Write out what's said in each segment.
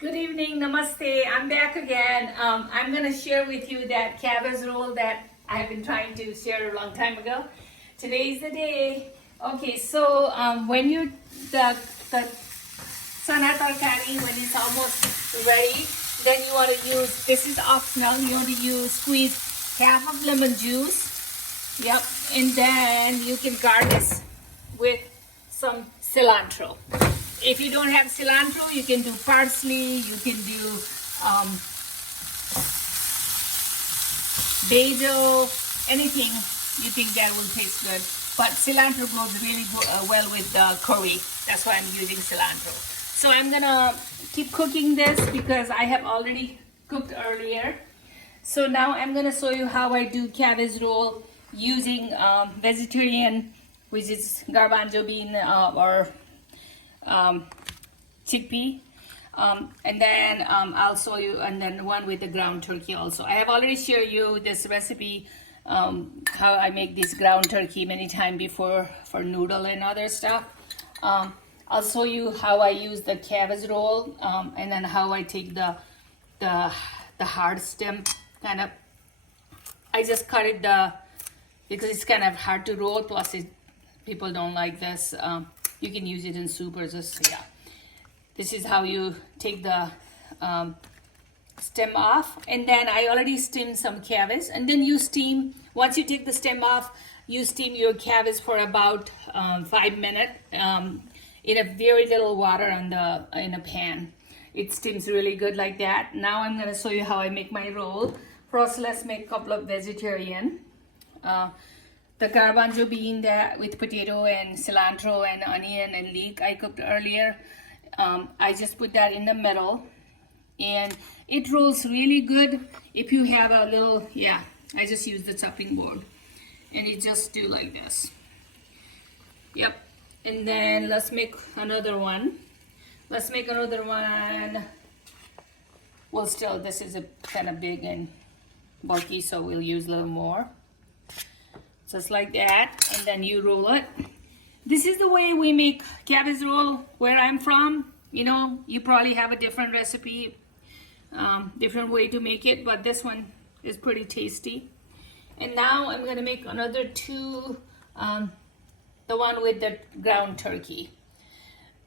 Good evening, namaste. I'm back again. I'm going to share with you that cabbage roll that I've been trying to share a long time ago. Today's the day. Okay, so when you the sana tarkari, when it's almost ready, then you want to use, this is optional, you want to use, squeeze half of lemon juice. Yep, and then you can garnish with some cilantro. If you don't have cilantro, you can do parsley, you can do basil, anything you think that will taste good. But cilantro goes really well with the curry. That's why I'm using cilantro. So I'm gonna keep cooking this because I have already cooked earlier. So now I'm gonna show you how I do cabbage roll using vegetarian, which is garbanzo bean or chickpea, and then I'll show you, and then one with the ground turkey also. I have already shared you this recipe, how I make this ground turkey many times before for noodle and other stuff. I'll show you how I use the cabbage roll, and then how I take the hard stem kind of. I just cut it because it's kind of hard to roll. Plus, people don't like this. You can use it in soup or just, yeah. This is how you take the stem off. And then I already steamed some cabbage. And then you steam, once you take the stem off, you steam your cabbage for about 5 minutes in a very little water in a pan. It steams really good like that. Now I'm gonna show you how I make my roll. First, let's make a couple of vegetarian. The garbanzo bean with potato and cilantro and onion and leek I cooked earlier. I just put that in the middle, and it rolls really good. If you have a little, yeah, I just use the chopping board, and you just do like this. Yep. And then let's make another one. Let's make another one. Well, still, this is a kind of big and bulky, so we'll use a little more. Just like that, and then you roll it. This is the way we make cabbage roll where I'm from. You know, you probably have a different recipe, different way to make it, but this one is pretty tasty. And now I'm gonna make another two, the one with the ground turkey.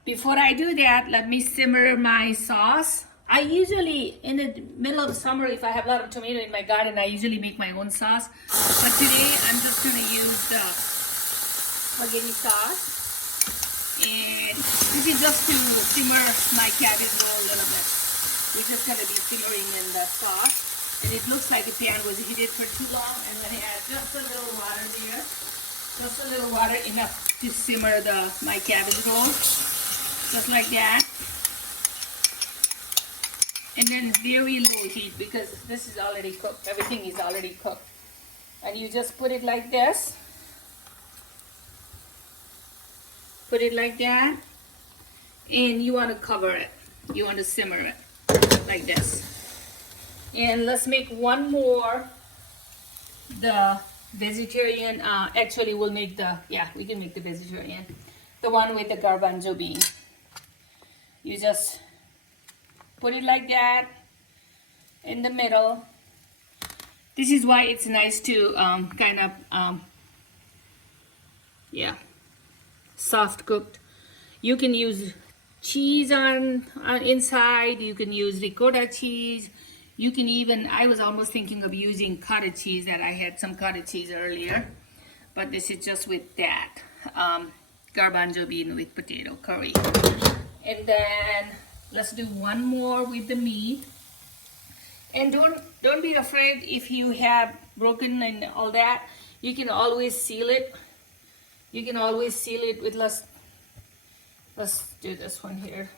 Before I do that, let me simmer my sauce. I usually, in the middle of the summer, if I have a lot of tomato in my garden, I usually make my own sauce. But today, I'm just going to use the spaghetti sauce. And this is just to simmer my cabbage roll a little bit. We're just going to be simmering in the sauce. And it looks like the pan was heated for too long. I'm going to add just a little water there. Just a little water, enough to simmer my cabbage roll. Just like that. And then very low heat because this is already cooked. Everything is already cooked. And you just put it like this. Put it like that. And you want to cover it. You want to simmer it like this. And let's make one more. The vegetarian, actually we'll make we can make the vegetarian. The one with the garbanzo bean. You just put it like that in the middle. This is why it's nice to kind of, soft cooked. You can use cheese on inside. You can use ricotta cheese. You can even, I was almost thinking of using cottage cheese, that I had some cottage cheese earlier. But this is just with that. Garbanzo bean with potato curry. And then let's do one more with the meat. And don't be afraid if you have broken and all that. You can always seal it. You can always seal it with let's do this one here.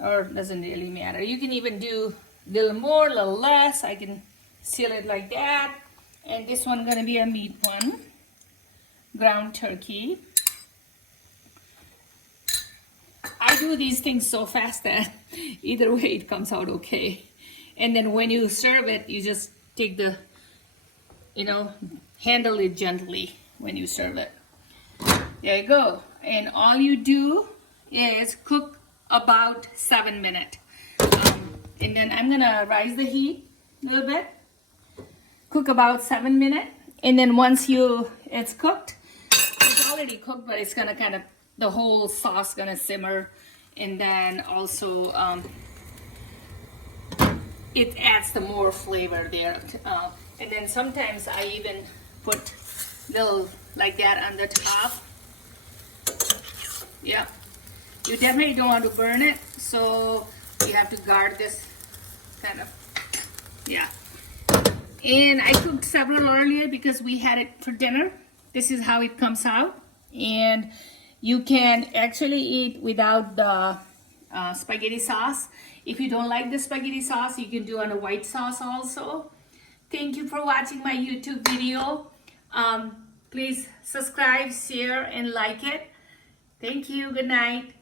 Or it doesn't really matter. You can even do a little more, a little less. I can seal it like that. And this one gonna be a meat one. Ground turkey. I do these things so fast that either way it comes out okay. And then when you serve it, you just take handle it gently when you serve it. There you go. And all you do is cook about 7 minutes. And then I'm gonna rise the heat a little bit. Cook about 7 minutes. And then once it's cooked, it's already cooked, but it's gonna kind of, the whole sauce gonna simmer. And then also, it adds the more flavor there. And then sometimes I even put little like that on the top. Yeah, you definitely don't want to burn it, so you have to guard this kind of, yeah. And I cooked several earlier because we had it for dinner. This is how it comes out. And you can actually eat without the spaghetti sauce. If you don't like the spaghetti sauce, you can do on a white sauce also. Thank you for watching my YouTube video. Please subscribe, share, and like it. Thank you. Good night.